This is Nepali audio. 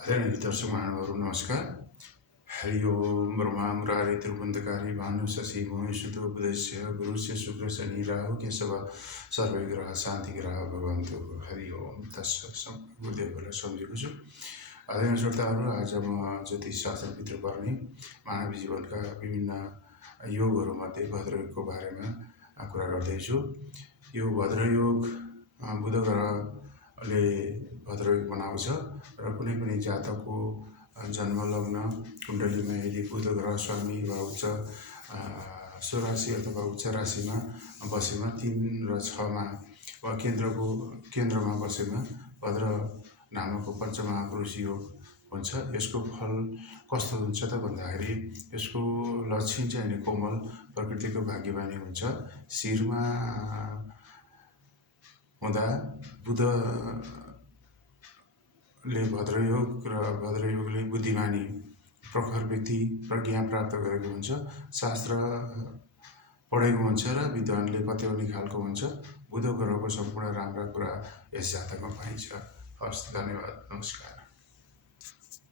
आदरणीय दर्शक महानुभावहरू नमस्कार। हरि ओम ब्रह्मा मुरारी त्रिपुण्डकारी भानु शशि भूमि सुतो बुधस्य गुरुस्य शुक्र शनि राहु केशव सर्वै ग्रह शान्ति ग्रह भगवन्तु। हरि ओम तत्सत गुरुदेवलाई सम्झेको छु। आदरणीय श्रोताहरू, आज म ज्योतिष शास्त्रभित्र पर्ने मानव जीवनका विभिन्न योगहरूमध्ये भद्रयोगको बारेमा कुरा गर्दैछु। यो भद्रयोग बुध ग्रहले भद्रयोग बनाउँछ र कुनै पनि जातकको जन्म लग्न कुण्डलीमा यदि बुध ग्रह स्वामी वा उच्च स्वराशि अथवा उच्च राशिमा बसेमा 3 र 6 मा वा केन्द्रमा बसेमा भद्र नामक पञ्चमहापुरुष योग हुन्छ। यसको फल कस्तो हुन्छ त भन्दाखेरि यसको लक्षण चाहिँ नि कोमल प्रकृतिको भाग्यवानी हुन्छ। शिरमा हुँदा बुधले भद्रयोग र भद्रयोगले बुद्धिमानी प्रखर व्यक्ति प्रज्ञा प्राप्त गरेको हुन्छ। शास्त्र पढेको हुन्छ र विद्वानले पत्याउने खालको हुन्छ। बुध ग्रहको सम्पूर्ण राम्रा कुरा यस जातकमा पाइन्छ। हस्, धन्यवाद, नमस्कार।